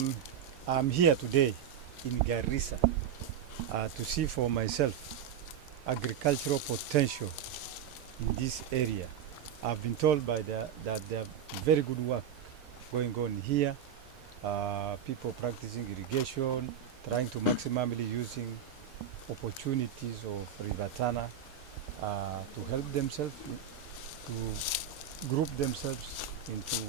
I'm here today in Garissa to see for myself agricultural potential in this area. I've been told that there are very good work going on here. People practicing irrigation, trying to maximally using opportunities of River Tana to help themselves, to group themselves into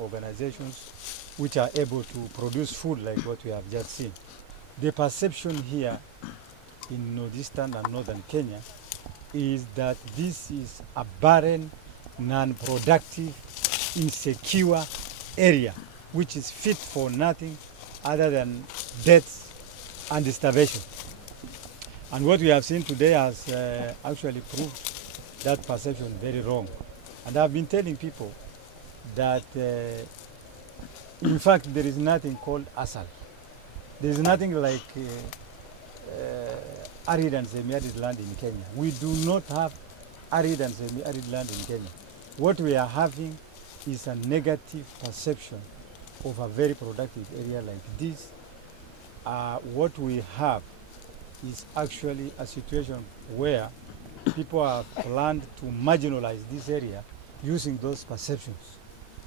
organizations which are able to produce food like what we have just seen. The perception here in northeastern and northern Kenya is that this is a barren, non-productive, insecure area which is fit for nothing other than death and starvation. And what we have seen today has actually proved that perception very wrong. And I've been telling people that in fact there is nothing called asal. There is nothing like arid and semi-arid land in Kenya. We do not have arid and semi-arid land in Kenya. What we are having is a negative perception of a very productive area like this. What we have is actually a situation where people have planned to marginalize this area using those perceptions.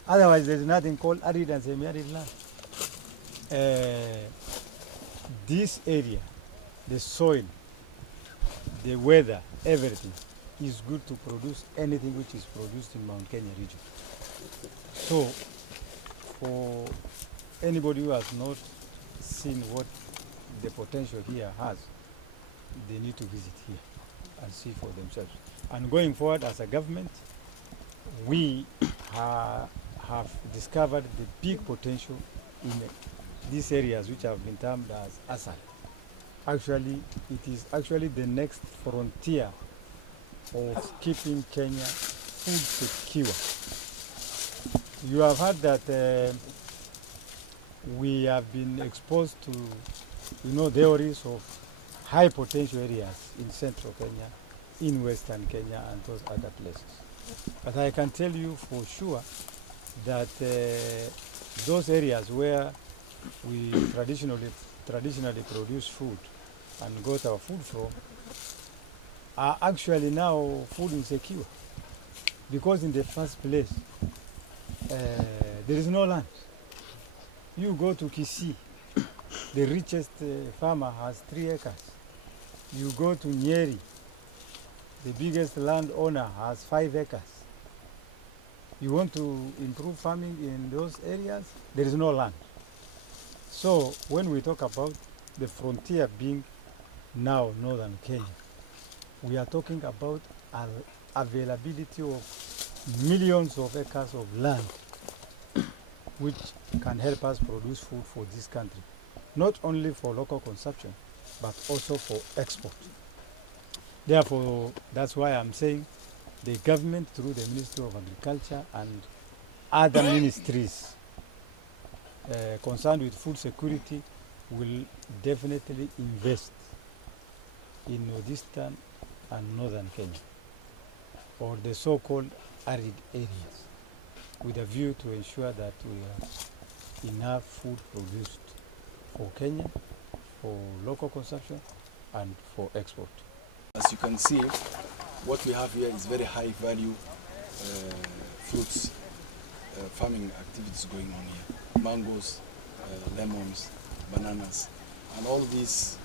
Otherwise, there's nothing called arid and semi-arid land. This area, the soil, the weather, everything is good to produce anything which is produced in Mount Kenya region. So, for anybody who has not seen what the potential here has, they need to visit here and see for themselves. And going forward as a government, we have discovered the big potential in these areas which have been termed as ASAL. Actually, it is actually the next frontier of keeping Kenya food secure. You have heard that we have been exposed to, theories of high potential areas in central Kenya, in western Kenya, and those other places. But I can tell you for sure that those areas where we traditionally produce food and got our food from are actually now food insecure, because in the first place there is no land. You go to Kisii, the richest farmer has 3 acres. You go to Nyeri, the biggest landowner has 5 acres. You want to improve farming in those areas, there is no land. So when we talk about the frontier being now northern Kenya, we are talking about availability of millions of acres of land which can help us produce food for this country, not only for local consumption, but also for export. Therefore, that's why I'm saying the government, through the Ministry of Agriculture and other ministries concerned with food security, will definitely invest in northeastern and northern Kenya, or the so-called arid areas, with a view to ensure that we have enough food produced for Kenya, for local consumption, and for export. As you can see, what we have here is very high value fruits farming activities going on here. Mangoes, lemons, bananas, and all this,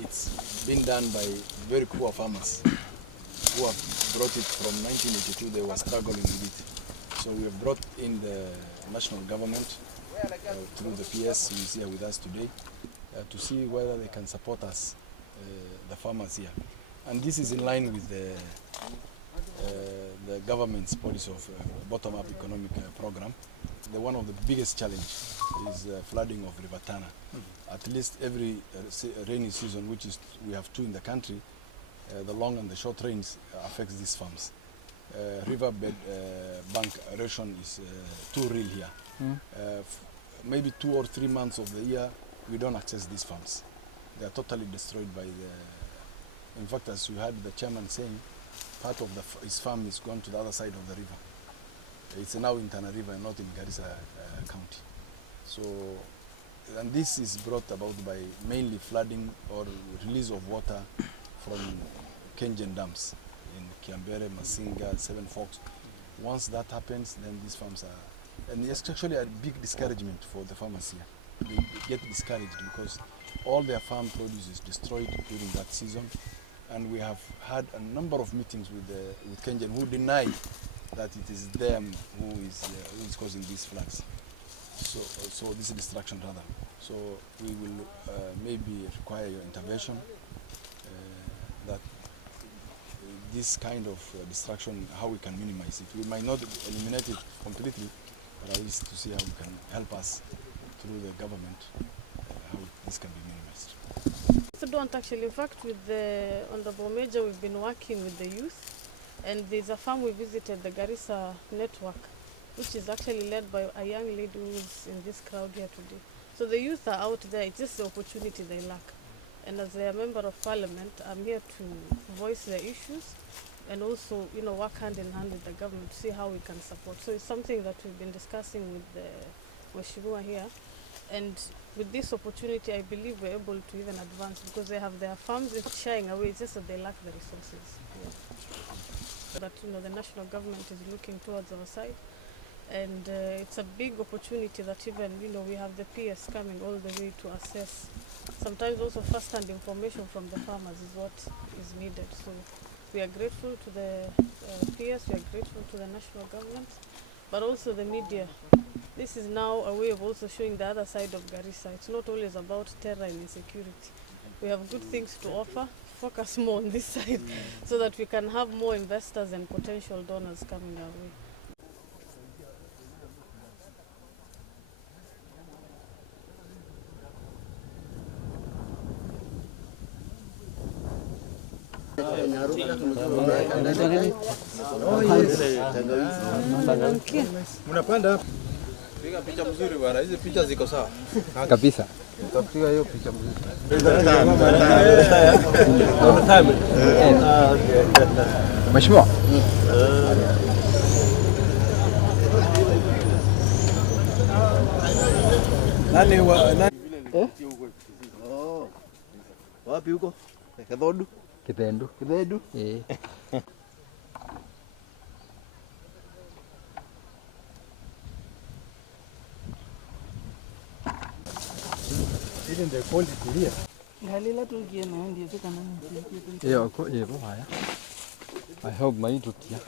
it's been done by very poor farmers who have brought it from 1982. They were struggling with it. So we have brought in the national government through the PS, who is here with us today, to see whether they can support us, the farmers here. And this is in line with the government's policy of bottom-up economic program. One of the biggest challenge is flooding of River Tana. At least every rainy season, which is we have 2 in the country, the long and the short rains affects these farms. Riverbed bank erosion is too real here. Maybe 2 or 3 months of the year, we don't access these farms. They are totally destroyed by the... In fact, as you heard the chairman saying, part of his farm is gone to the other side of the river. It's now in Tana River and not in Garissa County. So, and this is brought about by mainly flooding or release of water from Kengen dams in Kiambere, Masinga, Seven Forks. Once that happens, then these farms are, and it's actually a big discouragement for the farmers here. They get discouraged because all their farm produce is destroyed during that season. And we have had a number of meetings with Kengen who deny that it is them who is causing these floods. So this is destruction rather. So we will maybe require your intervention that this kind of destruction, how we can minimize it. We might not eliminate it completely, but at least to see how we can help us through the government, how this can be minimized. So don't actually, in fact, with the Honorable Major, we've been working with the youth, and there's a farm we visited, the Garissa Network, which is actually led by a young lady who's in this crowd here today. So the youth are out there, it's just the opportunity they lack. And as a member of parliament, I'm here to voice their issues and also, work hand in hand with the government to see how we can support. So it's something that we've been discussing with the Mheshimiwa here. And with this opportunity, I believe we're able to even advance because they have their farms shying away, it's just that they lack the resources. Yeah. But the national government is looking towards our side. And it's a big opportunity that even, we have the PS coming all the way to assess. Sometimes also first-hand information from the farmers is what is needed. So we are grateful to the PS, we are grateful to the national government, but also the media. This is now a way of also showing the other side of Garissa. It's not always about terror and insecurity. We have good things to offer. Focus more on this side so that we can have more investors and potential donors coming our way. Unapanda hapa. Piga picha mzuri bwana. Hizi picha ziko sawa. Kabisa. Tutapiga hiyo picha mzuri. Mheshimiwa. Nani wapi huko? Kadhodu? Kithendu. Kithendu? Even the quality here. Galila tukia na ndio tukana. Haya. I hope maitukia.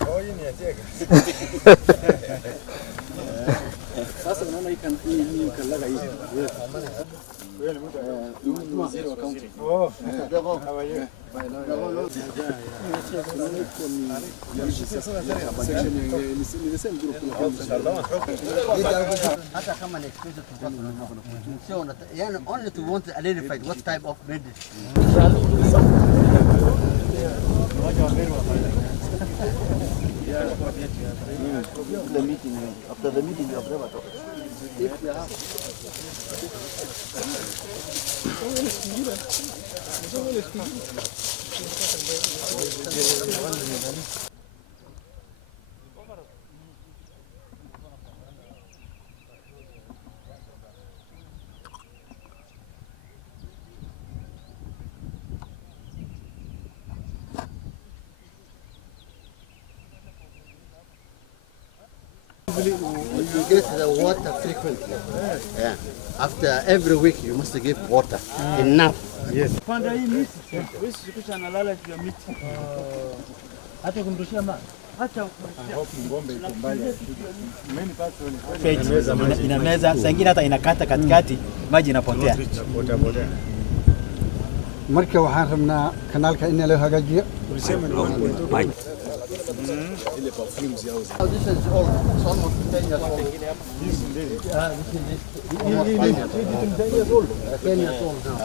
Oh, hii ni atega. Sasa unaona hii kalaga hii. Wewe ni mtu waziri wa kaunti. Oh, how are you? Hata kama ni expensive only to want to identify what type of medicine. The meeting, after the meeting, you have never talked. If you have. You get the water frequently. Yeah. After every week, you must give water enough. Yes. Panda hii miti. Wewe sikusha analala juu ya miti. Hata kumrushia maji. Hata ngombe iko mbali. inameza, saa nyingine hata inakata katikati, maji inapotea. Marka waxaan rabnaa kanaalka in la hagaajiyo. Ulisema ni 1.2. Ile perfumes yao. This is all. It's almost 10 years old. This is this is 10 years old. 10 years old now.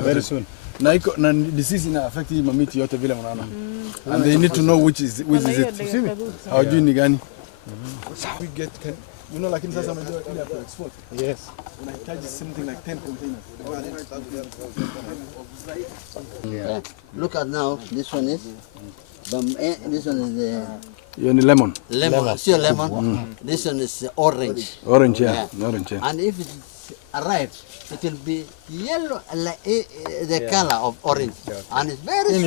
very soon. Na disease ina affect hii mamiti yote vile mnaona. And they need to know which is it. Hawajui ni gani. We get You know, like in sasa unajua ile ya export. Yes. Unahitaji something like 10 containers. Yeah. Look at now, this one is, this one is the Hiyo ni lemon. lemon. See a lemon? This one is orange. Orange, yeah. Orange, yeah. And if it arrives, it will be yellow, like the color of orange. And it's very sweet.